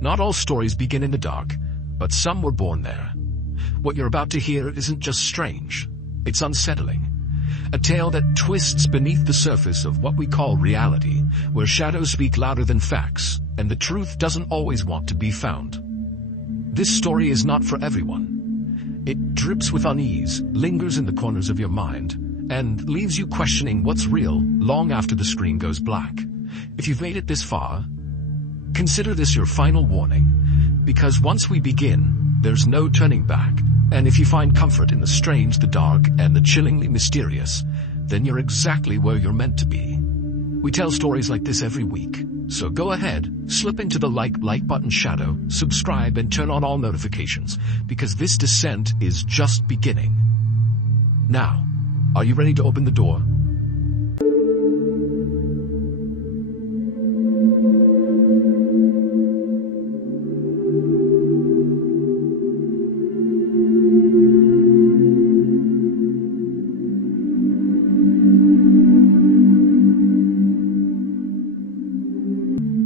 Not all stories begin in the dark, but some were born there. What you're about to hear isn't just strange, it's unsettling. A tale that twists beneath the surface of what we call reality, where shadows speak louder than facts, and the truth doesn't always want to be found. This story is not for everyone. It drips with unease, lingers in the corners of your mind, and leaves you questioning what's real long after the screen goes black. If you've made it this far, consider this your final warning, because once we begin, there's no turning back. And if you find comfort in the strange, the dark, and the chillingly mysterious, then you're exactly where you're meant to be. We tell stories like this every week, so go ahead, slip into the like button shadow, subscribe, and turn on all notifications, because this descent is just beginning. Now, are you ready to open the door?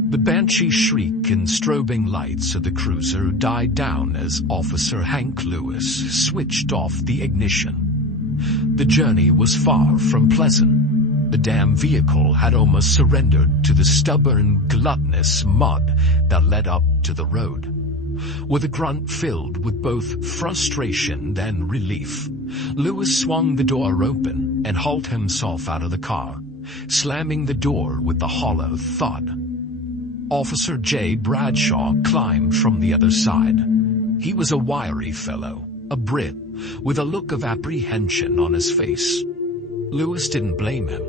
The banshee shriek and strobing lights of the cruiser died down as Officer Hank Lewis switched off the ignition. The journey was far from pleasant. The damn vehicle had almost surrendered to the stubborn, gluttonous mud that led up to the road. With a grunt filled with both frustration and relief, Lewis swung the door open and hauled himself out of the car, slamming the door with a hollow thud. Officer J. Bradshaw climbed from the other side. He was a wiry fellow, a Brit, with a look of apprehension on his face. Lewis didn't blame him.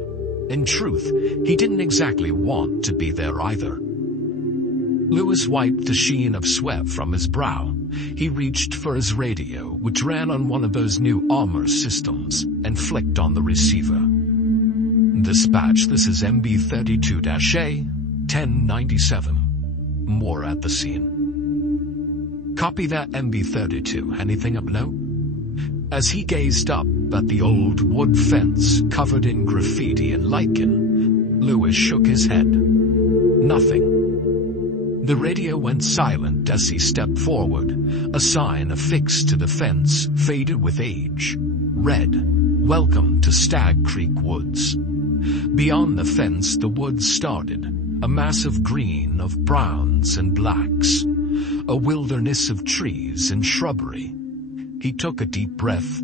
In truth, he didn't exactly want to be there either. Lewis wiped the sheen of sweat from his brow. He reached for his radio, which ran on one of those new armor systems, and flicked on the receiver. Dispatch, this is MB-32-A, 1097. More at the scene. Copy that, MB-32. Anything of note? As he gazed up at the old wood fence covered in graffiti and lichen, Lewis shook his head. Nothing. The radio went silent as he stepped forward. A sign affixed to the fence faded with age. Read, "Welcome to Stag Creek Woods." Beyond the fence, the woods started. A mass of green, of browns and blacks. A wilderness of trees and shrubbery. He took a deep breath.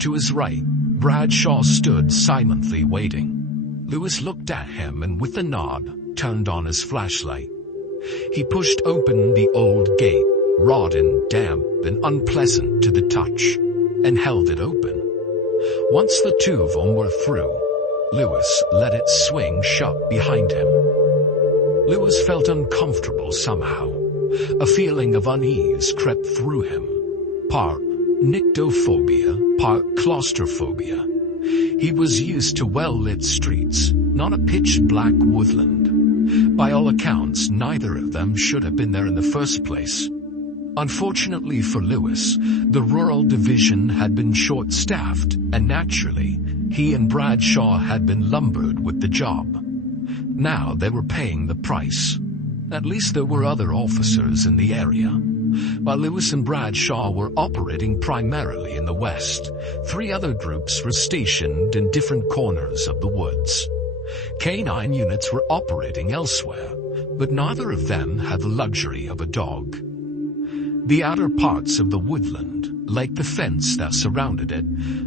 To his right, Bradshaw stood silently waiting. Lewis looked at him and with a nod, turned on his flashlight. He pushed open the old gate, rotten, damp, and unpleasant to the touch, and held it open. Once the two of them were through, Lewis let it swing shut behind him. Lewis felt uncomfortable somehow. A feeling of unease crept through him. Part nyctophobia, part claustrophobia. He was used to well-lit streets, not a pitch-black woodland. By all accounts, neither of them should have been there in the first place. Unfortunately for Lewis, the rural division had been short-staffed, and naturally, he and Bradshaw had been lumbered with the job. Now they were paying the price. At least there were other officers in the area. While Lewis and Bradshaw were operating primarily in the west, 3 other groups were stationed in different corners of the woods. K-9 units were operating elsewhere, but neither of them had the luxury of a dog. The outer parts of the woodland, like the fence that surrounded it,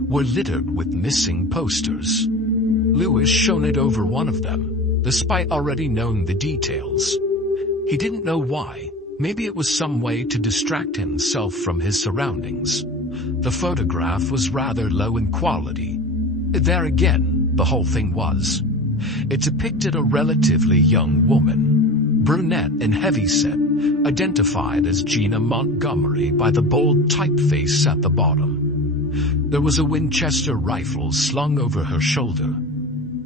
were littered with missing posters. Lewis shone over one of them, despite already knowing the details. He didn't know why. Maybe it was some way to distract himself from his surroundings. The photograph was rather low in quality. There again, the whole thing was. It depicted a relatively young woman, brunette and heavyset, identified as Gina Montgomery by the bold typeface at the bottom. There was a Winchester rifle slung over her shoulder.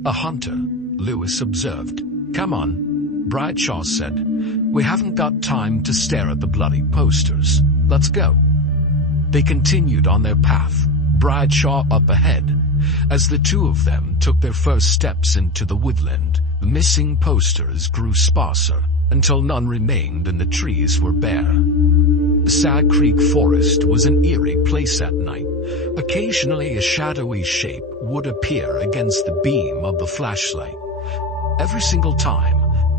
A hunter, Lewis observed. "Come on," Bradshaw said. "We haven't got time to stare at the bloody posters. Let's go." They continued on their path, Bradshaw up ahead. As the two of them took their first steps into the woodland, the missing posters grew sparser, until none remained and the trees were bare. The Stag Creek forest was an eerie place at night. Occasionally a shadowy shape would appear against the beam of the flashlight. Every single time,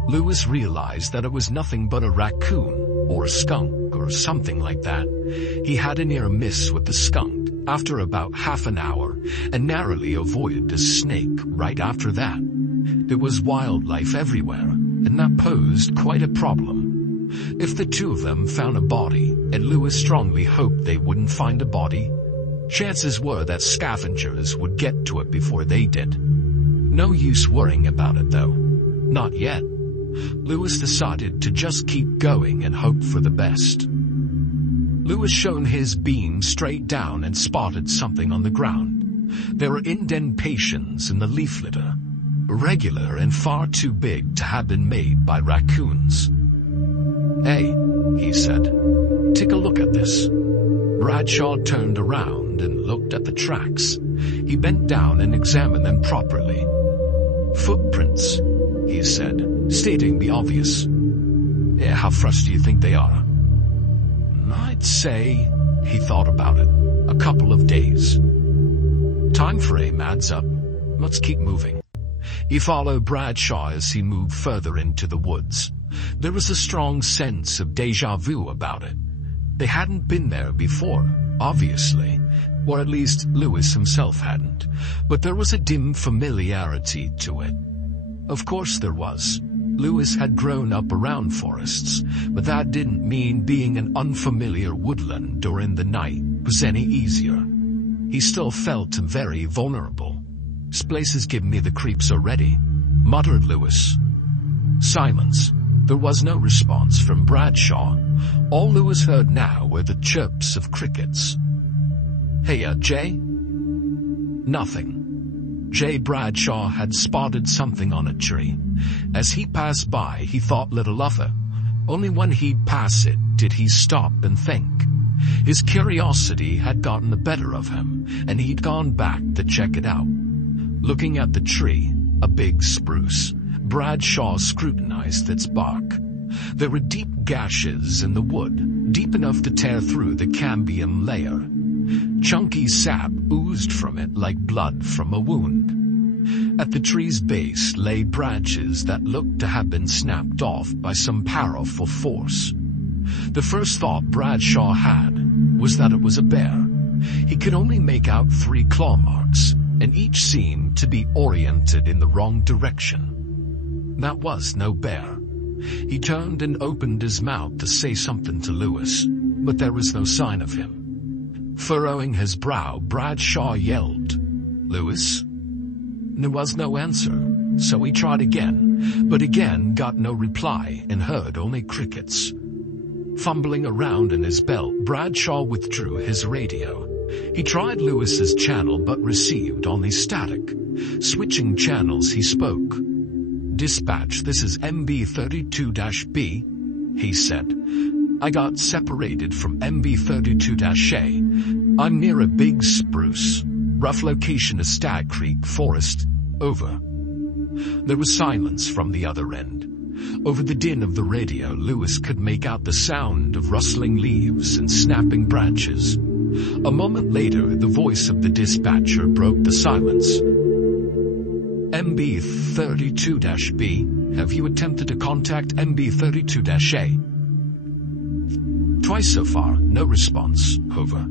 Lewis realized that it was nothing but a raccoon or a skunk or something like that. He had a near miss with the skunk after about half an hour and narrowly avoided a snake right after that. There was wildlife everywhere, and that posed quite a problem. If the two of them found a body, and Lewis strongly hoped they wouldn't find a body, chances were that scavengers would get to it before they did. No use worrying about it though. Not yet. Lewis decided to just keep going and hope for the best. Lewis shone his beam straight down and spotted something on the ground. There were indentations in the leaf litter, irregular and far too big to have been made by raccoons. "Hey," he said, "take a look at this." Bradshaw turned around and looked at the tracks. He bent down and examined them properly. "Footprints," he said, stating the obvious. "Yeah, how fresh do you think they are?" "I'd say," he thought about it, "a couple of days." "Time frame adds up. Let's keep moving." He followed Bradshaw as he moved further into the woods. There was a strong sense of déjà vu about it. They hadn't been there before, obviously, or at least Lewis himself hadn't, but there was a dim familiarity to it. Of course there was. Lewis had grown up around forests, but that didn't mean being an unfamiliar woodland during the night was any easier. He still felt very vulnerable. "This place is giving me the creeps already," muttered Lewis. Silence. There was no response from Bradshaw. All Lewis heard now were the chirps of crickets. "Hey, Jay?" Nothing. Jay Bradshaw had spotted something on a tree. As he passed by, he thought little of it. Only when he'd pass it did he stop and think. His curiosity had gotten the better of him, and he'd gone back to check it out. Looking at the tree, a big spruce, Bradshaw scrutinized its bark. There were deep gashes in the wood, deep enough to tear through the cambium layer. Chunky sap oozed from it like blood from a wound. At the tree's base lay branches that looked to have been snapped off by some powerful force. The first thought Bradshaw had was that it was a bear. He could only make out 3 claw marks, and each seemed to be oriented in the wrong direction. That was no bear. He turned and opened his mouth to say something to Lewis, but there was no sign of him. Furrowing his brow, Bradshaw yelled, "Lewis?" There was no answer, so he tried again, but again got no reply and heard only crickets. Fumbling around in his belt, Bradshaw withdrew his radio. He tried Lewis's channel but received only static. Switching channels, he spoke. "Dispatch, this is MB32-B, he said. "I got separated from MB32-A. I'm near a big spruce. Rough location is Stag Creek Forest. Over." There was silence from the other end. Over the din of the radio, Lewis could make out the sound of rustling leaves and snapping branches. A moment later, the voice of the dispatcher broke the silence. "MB32-B, have you attempted to contact MB32-A?" "Twice so far, no response. Over."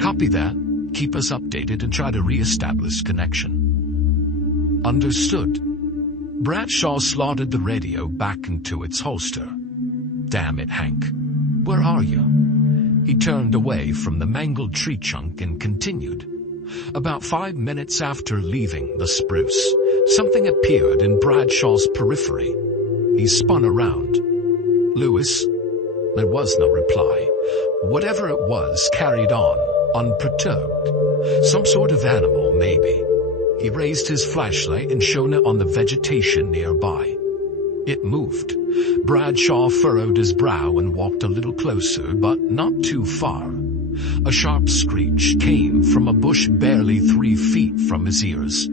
"Copy that. Keep us updated and try to re-establish connection." "Understood." Bradshaw slotted the radio back into its holster. "Damn it, Hank. Where are you?" He turned away from the mangled tree trunk and continued. About 5 minutes after leaving the spruce, something appeared in Bradshaw's periphery. He spun around. "Lewis?" There was no reply. Whatever it was carried on, unperturbed. Some sort of animal, maybe. He raised his flashlight and shone it on the vegetation nearby. It moved. Bradshaw furrowed his brow and walked a little closer, but not too far. A sharp screech came from a bush barely 3 feet from his ears.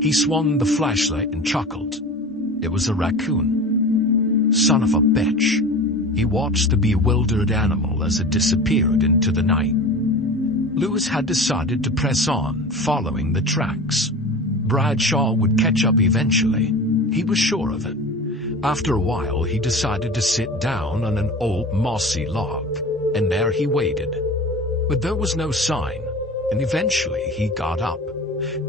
He swung the flashlight and chuckled. It was a raccoon. Son of a bitch. He watched the bewildered animal as it disappeared into the night. Lewis had decided to press on, following the tracks. Bradshaw would catch up eventually. He was sure of it. After a while, he decided to sit down on an old mossy log, and there he waited. But there was no sign, and eventually he got up.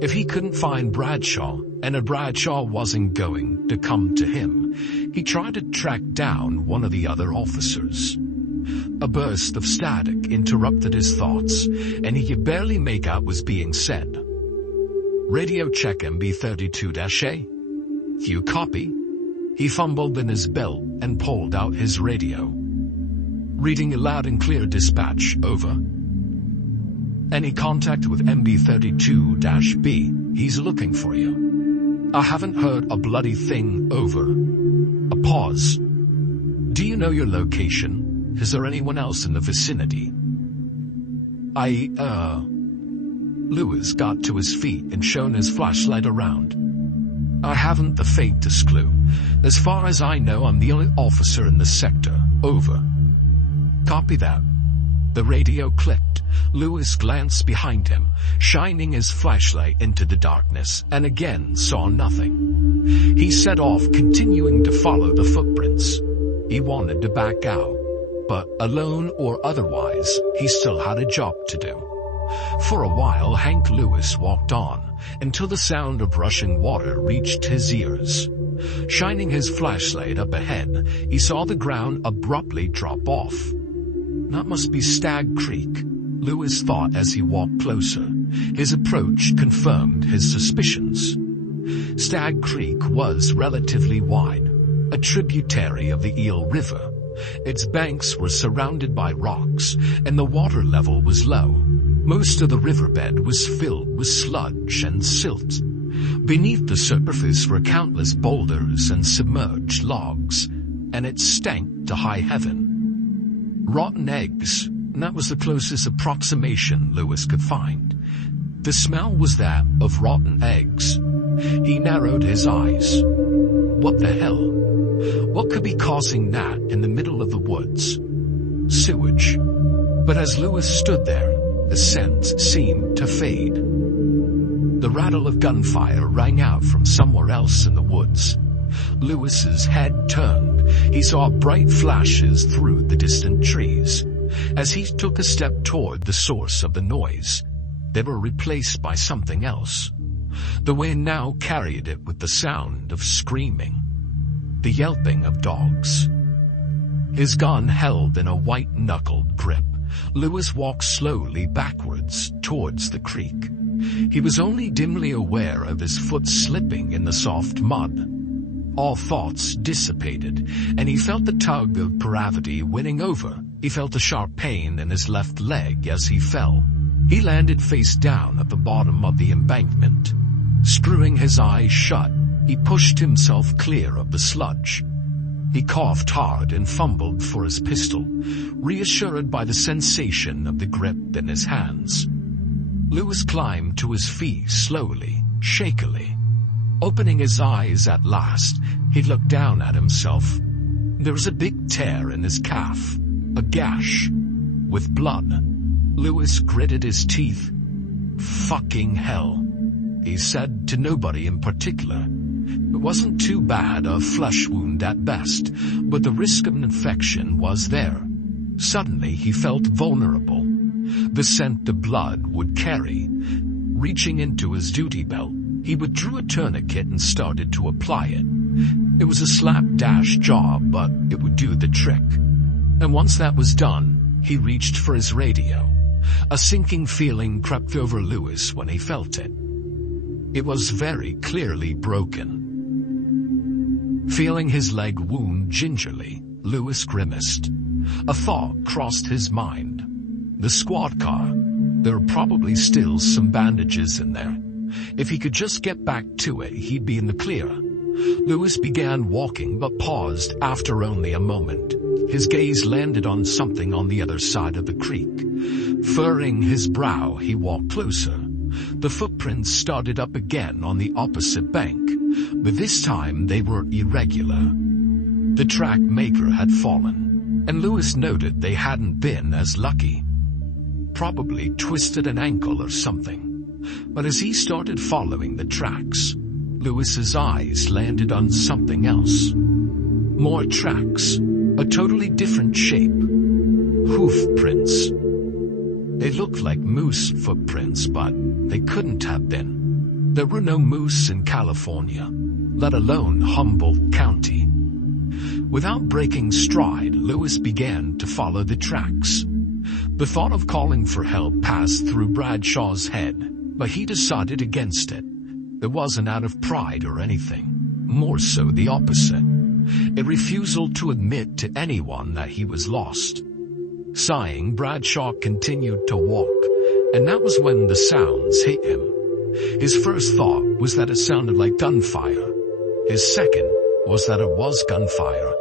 If he couldn't find Bradshaw, and a Bradshaw wasn't going to come to him, he tried to track down one of the other officers. A burst of static interrupted his thoughts, and he could barely make out what was being said. Radio check MB32-A. You copy? He fumbled in his belt and pulled out his radio. Reading a loud and clear dispatch, over. Any contact with MB32-B, he's looking for you. I haven't heard a bloody thing, over. A pause. Do you know your location? Is there anyone else in the vicinity? Lewis got to his feet and shone his flashlight around. I haven't the faintest clue. As far as I know, I'm the only officer in the sector, over. Copy that. The radio clicked. Lewis glanced behind him, shining his flashlight into the darkness, and again saw nothing. He set off, continuing to follow the footprints. He wanted to back out, but alone or otherwise, he still had a job to do. For a while, Hank Lewis walked on, until the sound of rushing water reached his ears. Shining his flashlight up ahead, he saw the ground abruptly drop off. That must be Stag Creek, Lewis thought as he walked closer. His approach confirmed his suspicions. Stag Creek was relatively wide, a tributary of the Eel River. Its banks were surrounded by rocks, and the water level was low. Most of the riverbed was filled with sludge and silt. Beneath the surface were countless boulders and submerged logs, and it stank to high heaven. Rotten eggs, that was the closest approximation Lewis could find. The smell was that of rotten eggs. He narrowed his eyes. What the hell? What could be causing that in the middle of the woods? Sewage. But as Lewis stood there, the scent seemed to fade. The rattle of gunfire rang out from somewhere else in the woods. Lewis's head turned. He saw bright flashes through the distant trees. As he took a step toward the source of the noise, they were replaced by something else. The wind now carried it with the sound of screaming, the yelping of dogs. His gun held in a white-knuckled grip, Lewis walked slowly backwards towards the creek. He was only dimly aware of his foot slipping in the soft mud. All thoughts dissipated, and he felt the tug of gravity winning over. He felt a sharp pain in his left leg as he fell. He landed face down at the bottom of the embankment. Screwing his eyes shut, he pushed himself clear of the sludge. He coughed hard and fumbled for his pistol, reassured by the sensation of the grip in his hands. Lewis climbed to his feet slowly, shakily. Opening his eyes at last, he looked down at himself. There was a big tear in his calf, a gash, with blood. Lewis gritted his teeth. Fucking hell, he said to nobody in particular. It wasn't too bad, a flesh wound at best, but the risk of an infection was there. Suddenly he felt vulnerable. The scent the blood would carry. Reaching into his duty belt, he withdrew a tourniquet and started to apply it. It was a slapdash job, but it would do the trick. And once that was done, he reached for his radio. A sinking feeling crept over Lewis when he felt it. It was very clearly broken. Feeling his leg wound gingerly, Lewis grimaced. A thought crossed his mind. The squad car. There were probably still some bandages in there. If he could just get back to it, he'd be in the clear. Lewis began walking, but paused after only a moment. His gaze landed on something on the other side of the creek. Furrowing his brow, he walked closer. The footprints started up again on the opposite bank, but this time they were irregular. The track maker had fallen, and Lewis noted they hadn't been as lucky. Probably twisted an ankle or something. But as he started following the tracks, Lewis's eyes landed on something else. More tracks, a totally different shape. Hoof prints. They looked like moose footprints, but they couldn't have been. There were no moose in California, let alone Humboldt County. Without breaking stride, Lewis began to follow the tracks. The thought of calling for help passed through Bradshaw's head, but he decided against it. It wasn't out of pride or anything, more so the opposite. A refusal to admit to anyone that he was lost. Sighing, Bradshaw continued to walk, and that was when the sounds hit him. His first thought was that it sounded like gunfire. His second was that it was gunfire.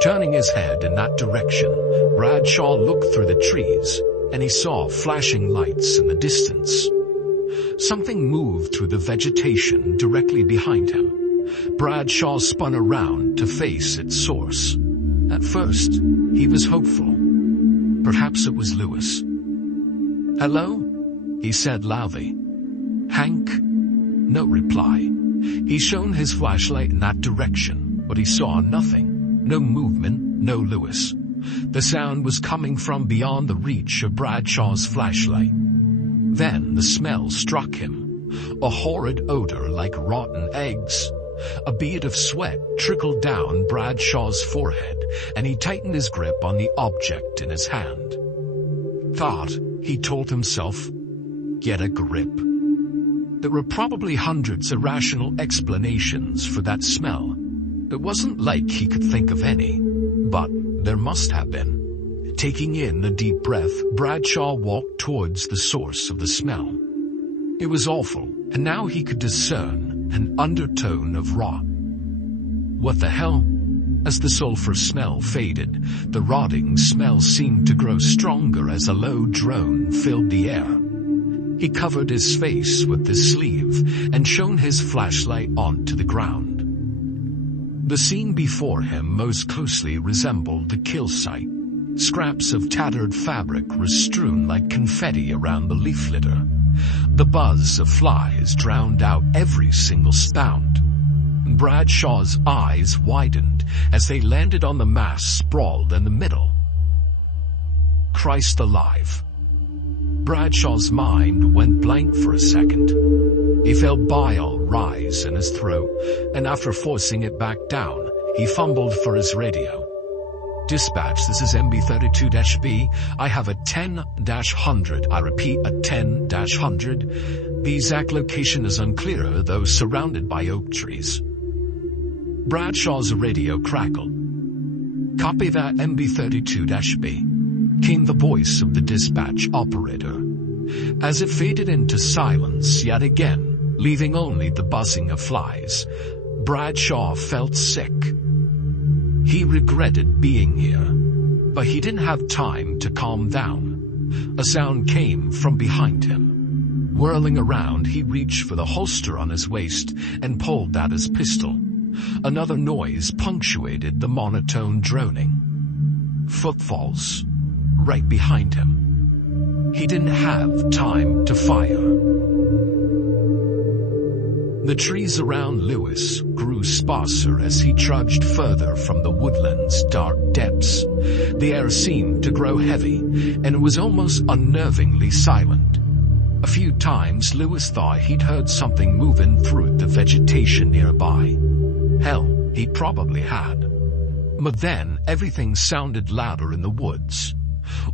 Turning his head in that direction, Bradshaw looked through the trees, and he saw flashing lights in the distance. Something moved through the vegetation directly behind him. Bradshaw spun around to face its source. At first, he was hopeful. Perhaps it was Lewis. "Hello?" he said loudly. "Hank?" No reply. He shone his flashlight in that direction, but he saw nothing. No movement, no Lewis. The sound was coming from beyond the reach of Bradshaw's flashlight. Then the smell struck him, a horrid odor like rotten eggs. A bead of sweat trickled down Bradshaw's forehead, and he tightened his grip on the object in his hand. "Thought," he told himself, "get a grip." There were probably hundreds of rational explanations for that smell. It wasn't like he could think of any, but there must have been. Taking in a deep breath, Bradshaw walked towards the source of the smell. It was awful, and now he could discern an undertone of rot. What the hell? As the sulfur smell faded, the rotting smell seemed to grow stronger as a low drone filled the air. He covered his face with his sleeve and shone his flashlight onto the ground. The scene before him most closely resembled the kill site. Scraps of tattered fabric were strewn like confetti around the leaf litter. The buzz of flies drowned out every single sound. Bradshaw's eyes widened as they landed on the mass sprawled in the middle. Christ alive. Bradshaw's mind went blank for a second. He felt bile rise in his throat, and after forcing it back down, he fumbled for his radio. "Dispatch, this is MB32-B. I have a 10-100. I repeat, a 10-100. The exact location is unclear, though surrounded by oak trees." Bradshaw's radio crackled. "Copy that, MB32-B. Came the voice of the dispatch operator. As it faded into silence yet again, leaving only the buzzing of flies, Bradshaw felt sick. He regretted being here, but he didn't have time to calm down. A sound came from behind him. Whirling around, he reached for the holster on his waist and pulled out his pistol. Another noise punctuated the monotone droning. Footfalls. Right behind him. He didn't have time to fire. The trees around Lewis grew sparser as he trudged further from the woodland's dark depths. The air seemed to grow heavy, and it was almost unnervingly silent. A few times Lewis thought he'd heard something moving through the vegetation nearby. Hell, he probably had. But then everything sounded louder in the woods.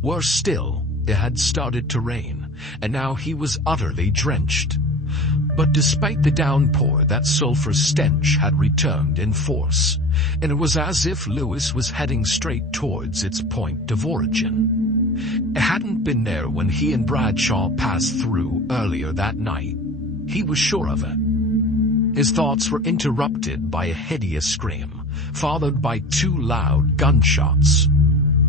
Worse still, it had started to rain, and now he was utterly drenched. But despite the downpour, that sulfur stench had returned in force, and it was as if Lewis was heading straight towards its point of origin. It hadn't been there when he and Bradshaw passed through earlier that night. He was sure of it. His thoughts were interrupted by a hideous scream, followed by 2 loud gunshots.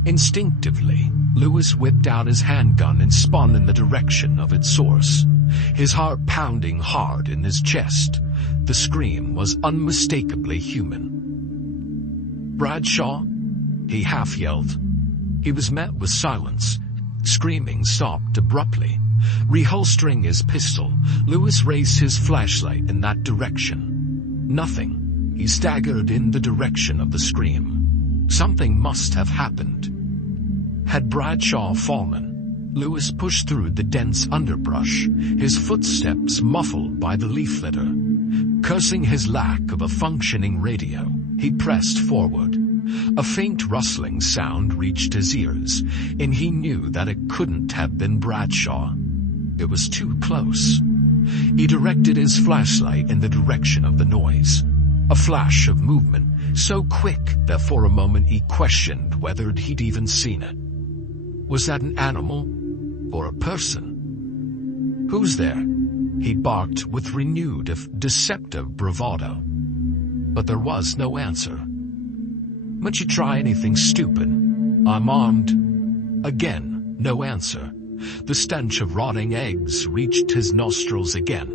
Instinctively, Lewis whipped out his handgun and spun in the direction of its source, his heart pounding hard in his chest. The scream was unmistakably human. "Bradshaw?" he half-yelled. He was met with silence. Screaming stopped abruptly. Reholstering his pistol, Lewis raised his flashlight in that direction. Nothing. He staggered in the direction of the scream. Something must have happened. Had Bradshaw fallen? Lewis pushed through the dense underbrush, his footsteps muffled by the leaf litter. Cursing his lack of a functioning radio, he pressed forward. A faint rustling sound reached his ears, and he knew that it couldn't have been Bradshaw. It was too close. He directed his flashlight in the direction of the noise. A flash of movement, so quick that for a moment he questioned whether he'd even seen it. Was that an animal or a person? "Who's there?" he barked with renewed, if deceptive, bravado. But there was no answer. "Might you try anything stupid? I'm armed." Again, no answer. The stench of rotting eggs reached his nostrils again.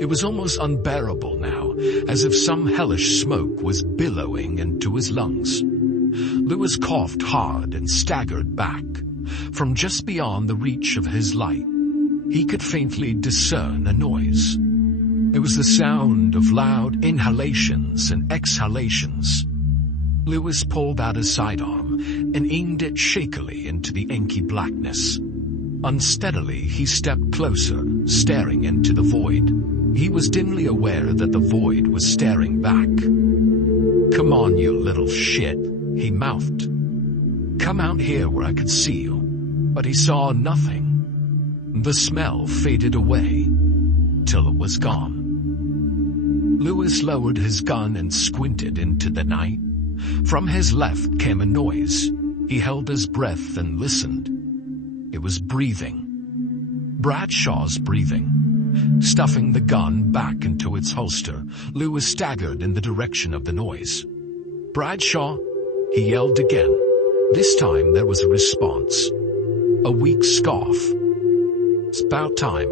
It was almost unbearable now, as if some hellish smoke was billowing into his lungs. Lewis coughed hard and staggered back. From just beyond the reach of his light, he could faintly discern a noise. It was the sound of loud inhalations and exhalations. Lewis pulled out his sidearm and aimed it shakily into the inky blackness. Unsteadily, he stepped closer, staring into the void. He was dimly aware that the void was staring back. "Come on, you little shit," he mouthed. "Come out here where I could see you." But he saw nothing. The smell faded away, till it was gone. Lewis lowered his gun and squinted into the night. From his left came a noise. He held his breath and listened. It was breathing. Bradshaw's breathing. Stuffing the gun back into its holster, Lewis staggered in the direction of the noise. "Bradshaw!" he yelled again. This time there was a response. A weak scoff. "It's about time."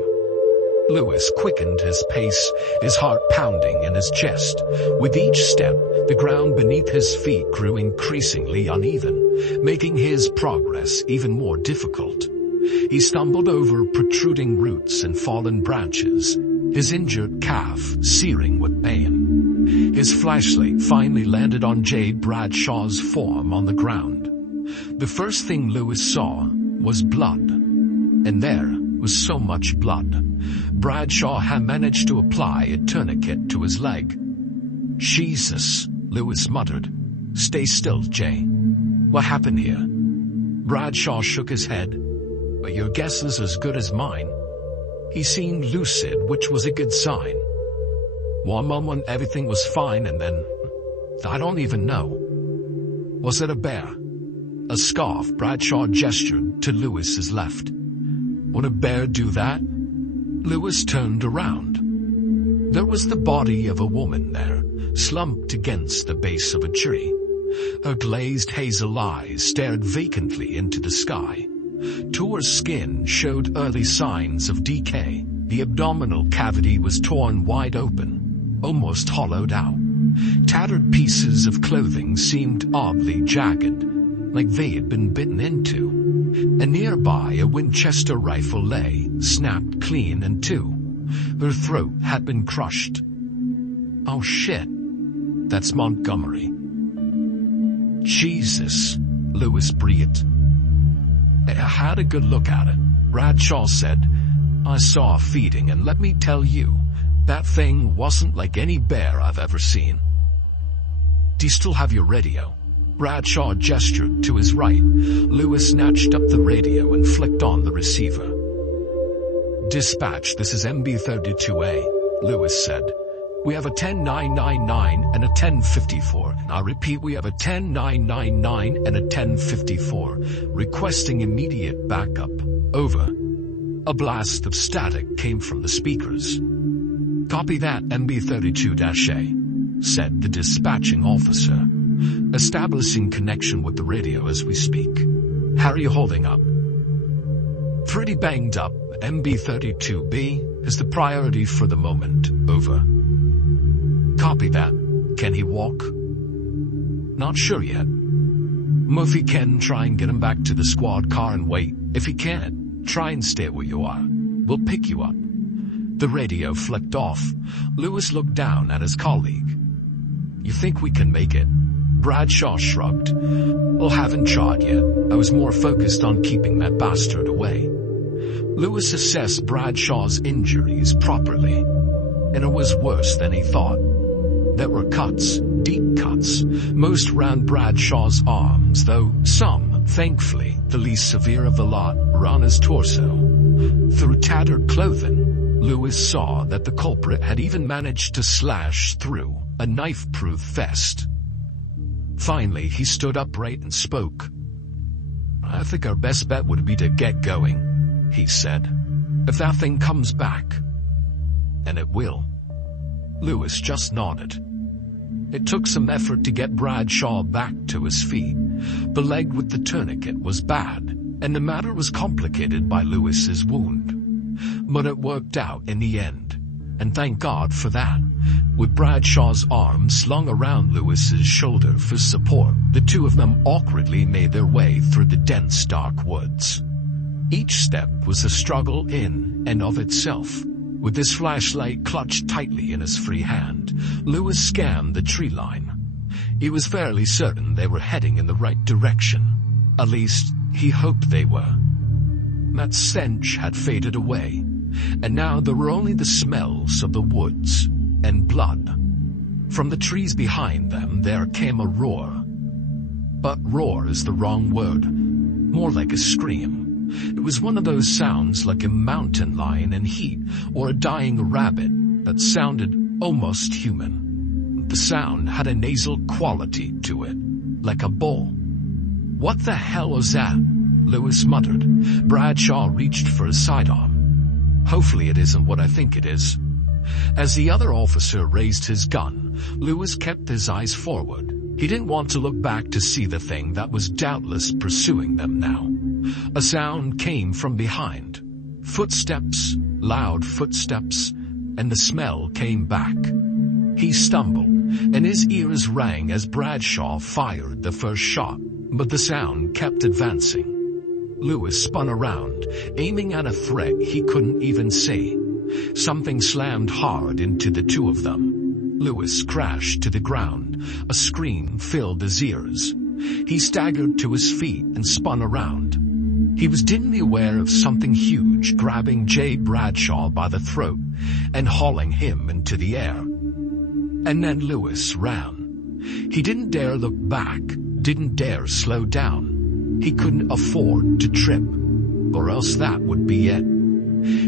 Lewis quickened his pace, his heart pounding in his chest. With each step, the ground beneath his feet grew increasingly uneven, making his progress even more difficult. He stumbled over protruding roots and fallen branches, his injured calf searing with pain. His flashlight finally landed on Jade Bradshaw's form on the ground. The first thing Lewis saw was blood. And there was so much blood. Bradshaw had managed to apply a tourniquet to his leg. "Jesus," Lewis muttered. "Stay still, Jay. What happened here?" Bradshaw shook his head. "But your guess is as good as mine." He seemed lucid, which was a good sign. One moment everything was fine, and then, I don't even know. Was it a bear? A scarf, Bradshaw gestured to Lewis's left. Would a bear do that? Lewis turned around. There was the body of a woman there, slumped against the base of a tree. Her glazed hazel eyes stared vacantly into the sky. To her skin showed early signs of decay. The abdominal cavity was torn wide open, almost hollowed out. Tattered pieces of clothing seemed oddly jagged, like they had been bitten into. And nearby a Winchester rifle lay, snapped clean in two. Her throat had been crushed. Oh shit, that's Montgomery. Jesus, Lewis breathed. I had a good look at it, Bradshaw said. I saw her feeding, and let me tell you, that thing wasn't like any bear I've ever seen. Do you still have your radio? Bradshaw gestured to his right. Lewis snatched up the radio and flicked on the receiver. Dispatch, this is MB32A, Lewis said. We have a 10999 and a 1054. I repeat, we have a 10999 and a 1054. Requesting immediate backup. Over. A blast of static came from the speakers. Copy that, MB32-A, said the dispatching officer. Establishing connection with the radio as we speak. How are you holding up? Pretty banged up. MB32B is the priority for the moment. Over. Copy that. Can he walk? Not sure yet. If he can, try and get him back to the squad car and wait. If he can't, try and stay where you are. We'll pick you up." The radio flicked off. Lewis looked down at his colleague. "You think we can make it?" Bradshaw shrugged. "Well, haven't tried yet. I was more focused on keeping that bastard away." Lewis assessed Bradshaw's injuries properly, and it was worse than he thought. There were cuts, deep cuts, most round Bradshaw's arms, though some, thankfully, the least severe of the lot, were on his torso. Through tattered clothing, Lewis saw that the culprit had even managed to slash through a knife-proof vest. Finally, he stood upright and spoke. "I think our best bet would be to get going," he said. "If that thing comes back, and it will." Lewis just nodded. It took some effort to get Bradshaw back to his feet. The leg with the tourniquet was bad, and the matter was complicated by Lewis's wound. But it worked out in the end, and thank God for that. With Bradshaw's arm slung around Lewis's shoulder for support, the two of them awkwardly made their way through the dense dark woods. Each step was a struggle in and of itself. With his flashlight clutched tightly in his free hand, Lewis scanned the tree line. He was fairly certain they were heading in the right direction. At least, he hoped they were. That stench had faded away, and now there were only the smells of the woods and blood. From the trees behind them there came a roar. But roar is the wrong word, more like a scream. It was one of those sounds like a mountain lion in heat or a dying rabbit that sounded almost human. The sound had a nasal quality to it, like a bull. "What the hell was that?" Lewis muttered. Bradshaw reached for his sidearm. "Hopefully it isn't what I think it is." As the other officer raised his gun, Lewis kept his eyes forward. He didn't want to look back to see the thing that was doubtless pursuing them now. A sound came from behind. Footsteps, loud footsteps, and the smell came back. He stumbled, and his ears rang as Bradshaw fired the first shot, but the sound kept advancing. Lewis spun around, aiming at a threat he couldn't even see. Something slammed hard into the two of them. Lewis crashed to the ground. A scream filled his ears. He staggered to his feet and spun around. He was dimly aware of something huge grabbing J. Bradshaw by the throat and hauling him into the air. And then Lewis ran. He didn't dare look back, didn't dare slow down. He couldn't afford to trip, or else that would be it.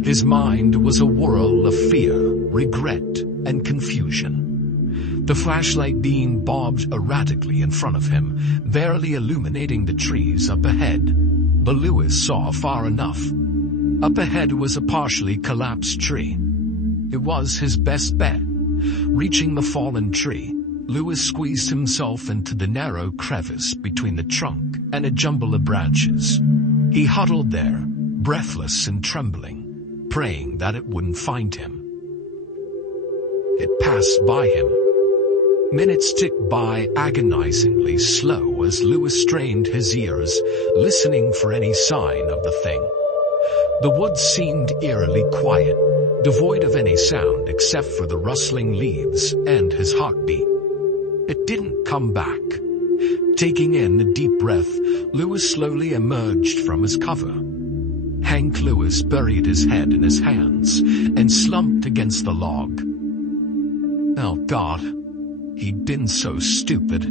His mind was a whirl of fear, regret, and confusion. The flashlight beam bobbed erratically in front of him, barely illuminating the trees up ahead. But Lewis saw far enough. Up ahead was a partially collapsed tree. It was his best bet. Reaching the fallen tree, Lewis squeezed himself into the narrow crevice between the trunk and a jumble of branches. He huddled there, breathless and trembling, praying that it wouldn't find him. It passed by him. Minutes ticked by agonizingly slow as Lewis strained his ears, listening for any sign of the thing. The woods seemed eerily quiet, devoid of any sound except for the rustling leaves and his heartbeat. It didn't come back. Taking in a deep breath, Lewis slowly emerged from his cover. Hank Lewis buried his head in his hands and slumped against the log. Oh God. He'd been so stupid.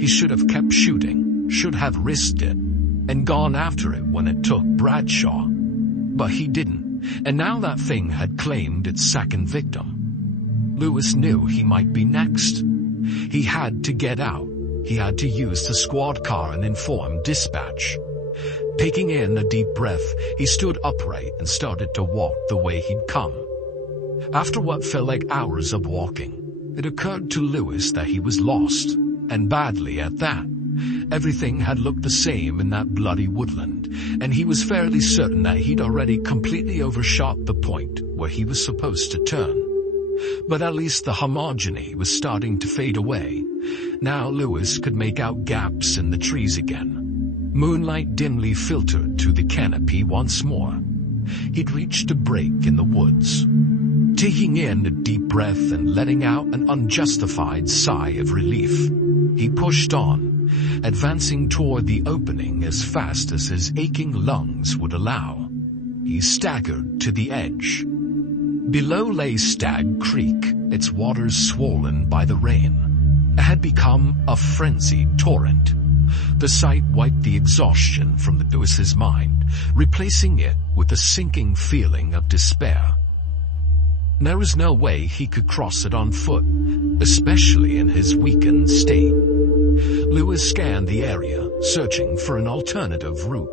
He should have kept shooting, should have risked it, and gone after it when it took Bradshaw. But he didn't, and now that thing had claimed its second victim. Lewis knew he might be next. He had to get out. He had to use the squad car and inform dispatch. Taking in a deep breath, he stood upright and started to walk the way he'd come. After what felt like hours of walking, it occurred to Lewis that he was lost, and badly at that. Everything had looked the same in that bloody woodland, and he was fairly certain that he'd already completely overshot the point where he was supposed to turn. But at least the homogeny was starting to fade away, Now Lewis could make out gaps in the trees again. Moonlight dimly filtered through the canopy once more. He'd reached a break in the woods. Taking in a deep breath and letting out an unjustified sigh of relief, he pushed on, advancing toward the opening as fast as his aching lungs would allow. He staggered to the edge. Below lay Stag Creek, its waters swollen by the rain. It had become a frenzied torrent. The sight wiped the exhaustion from Lewis's mind, replacing it with a sinking feeling of despair. There was no way he could cross it on foot, especially in his weakened state. Lewis scanned the area, searching for an alternative route.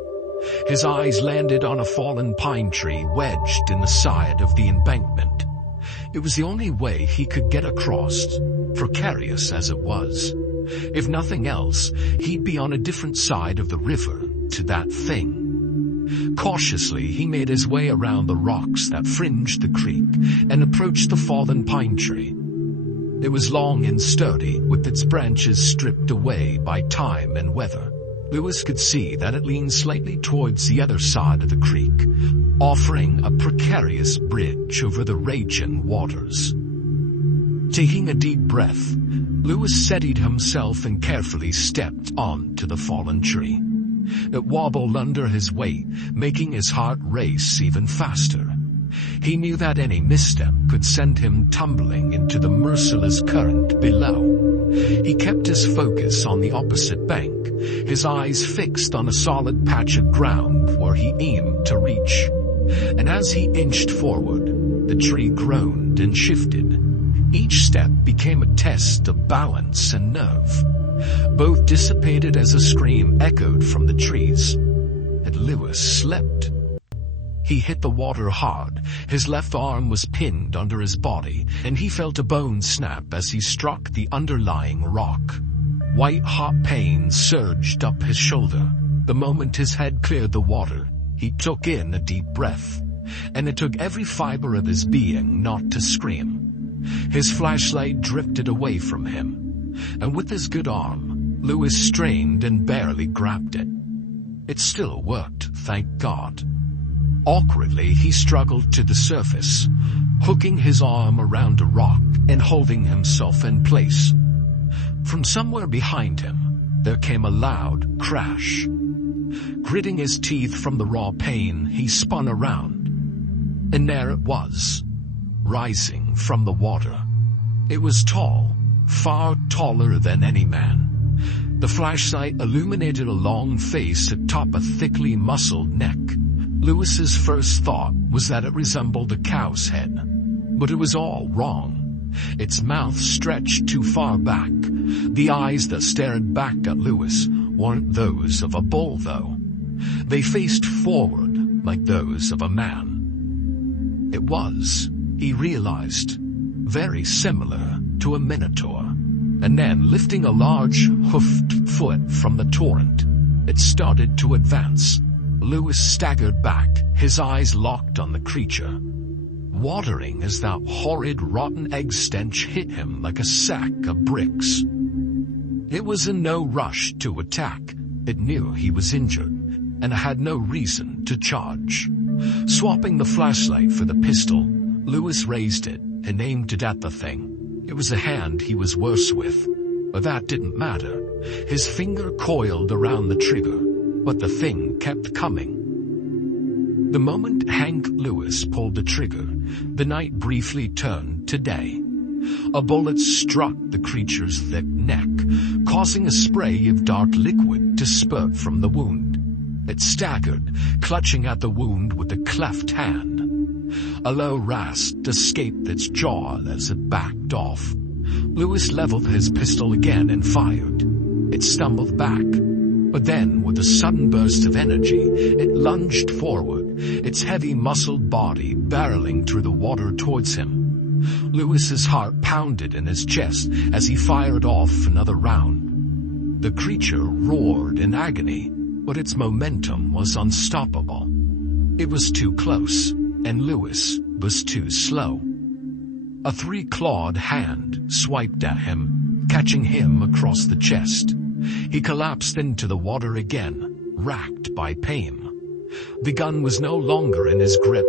His eyes landed on a fallen pine tree wedged in the side of the embankment. It was the only way he could get across, precarious as it was. If nothing else, he'd be on a different side of the river to that thing. Cautiously, he made his way around the rocks that fringed the creek and approached the fallen pine tree. It was long and sturdy, with its branches stripped away by time and weather. Lewis could see that it leaned slightly towards the other side of the creek, offering a precarious bridge over the raging waters. Taking a deep breath, Lewis steadied himself and carefully stepped onto the fallen tree. It wobbled under his weight, making his heart race even faster. He knew that any misstep could send him tumbling into the merciless current below. He kept his focus on the opposite bank, his eyes fixed on a solid patch of ground where he aimed to reach. And as he inched forward, the tree groaned and shifted. Each step became a test of balance and nerve. Both dissipated as a scream echoed from the trees, and Lewis slipped. He hit the water hard. His left arm was pinned under his body, and he felt a bone snap as he struck the underlying rock. White-hot pain surged up his shoulder. The moment his head cleared the water, he took in a deep breath, and it took every fiber of his being not to scream. His flashlight drifted away from him, and with his good arm, Lewis strained and barely grabbed it. It still worked, thank God. Awkwardly, he struggled to the surface, hooking his arm around a rock and holding himself in place. From somewhere behind him, there came a loud crash. Gritting his teeth from the raw pain, he spun around, and there it was, rising from the water. It was tall, far taller than any man. The flashlight illuminated a long face atop a thickly muscled neck. Lewis's first thought was that it resembled a cow's head, but it was all wrong. Its mouth stretched too far back. The eyes that stared back at Lewis weren't those of a bull, though. They faced forward like those of a man. It was, he realized, very similar to a minotaur. And then, lifting a large hoofed foot from the torrent, it started to advance. Lewis staggered back, his eyes locked on the creature. Watering as that horrid rotten egg stench hit him like a sack of bricks. It was in no rush to attack. It knew he was injured, and had no reason to charge. Swapping the flashlight for the pistol, Lewis raised it and aimed it at the thing. It was a hand he was worse with, but that didn't matter. His finger coiled around the trigger, but the thing kept coming. The moment Hank Lewis pulled the trigger, the night briefly turned to day. A bullet struck the creature's thick neck, causing a spray of dark liquid to spurt from the wound. It staggered, clutching at the wound with a cleft hand. A low rasp escaped its jaw as it backed off. Lewis leveled his pistol again and fired. It stumbled back, but then, with a sudden burst of energy, it lunged forward, its heavy muscled body barreling through the water towards him. Lewis's heart pounded in his chest as he fired off another round. The creature roared in agony, but its momentum was unstoppable. It was too close, and Lewis was too slow. A three-clawed hand swiped at him, catching him across the chest. He collapsed into the water again, racked by pain. The gun was no longer in his grip.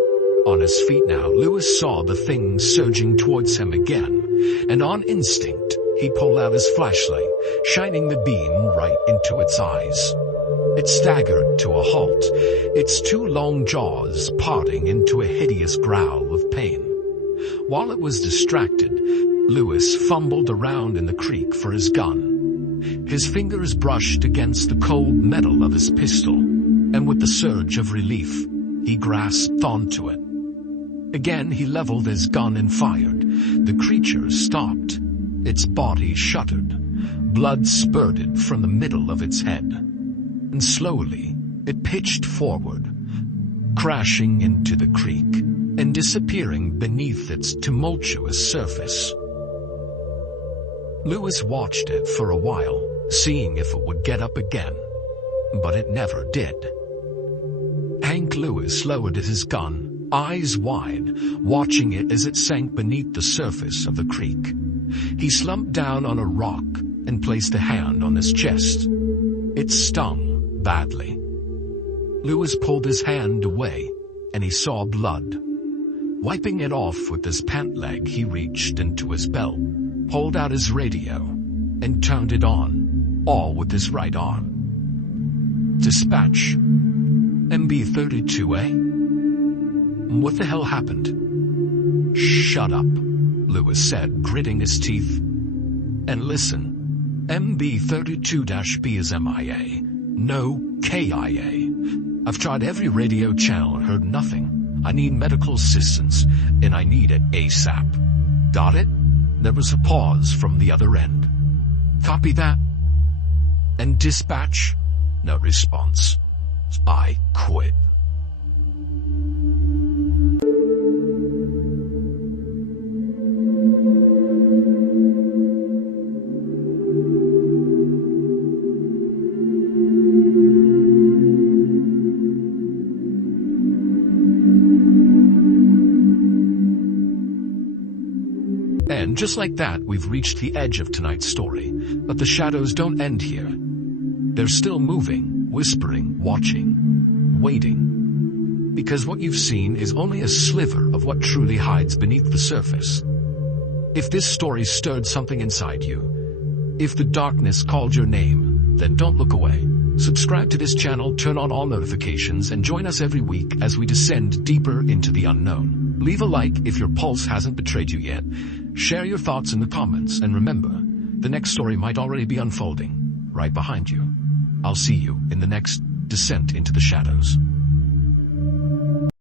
On his feet now, Lewis saw the thing surging towards him again, and on instinct, he pulled out his flashlight, shining the beam right into its eyes. It staggered to a halt, its two long jaws parting into a hideous growl of pain. While it was distracted, Lewis fumbled around in the creek for his gun. His fingers brushed against the cold metal of his pistol, and with the surge of relief, he grasped onto it. Again he leveled his gun and fired. The creature stopped. Its body shuddered. Blood spurted from the middle of its head. And slowly, it pitched forward, crashing into the creek and disappearing beneath its tumultuous surface. Lewis watched it for a while, seeing if it would get up again, but it never did. Hank Lewis lowered his gun, eyes wide, watching it as it sank beneath the surface of the creek. He slumped down on a rock and placed a hand on his chest. It stung badly. Lewis pulled his hand away, and he saw blood. Wiping it off with his pant leg, he reached into his belt, pulled out his radio, and turned it on, all with his right arm. Dispatch. MB-32A? What the hell happened? Shut up, Lewis said, gritting his teeth. And listen, MB-32-B is MIA, no KIA. I've tried every radio channel and heard nothing. I need medical assistance, and I need it ASAP. Got it? There was a pause from the other end. Copy that? And dispatch? No response. I quit. And just like that, we've reached the edge of tonight's story. But the shadows don't end here. They're still moving, whispering, watching, waiting. Because what you've seen is only a sliver of what truly hides beneath the surface. If this story stirred something inside you, if the darkness called your name, then don't look away. Subscribe to this channel, turn on all notifications, and join us every week as we descend deeper into the unknown. Leave a like if your pulse hasn't betrayed you yet. Share your thoughts in the comments, and remember, the next story might already be unfolding right behind you. I'll see you in the next Descent into the Shadows.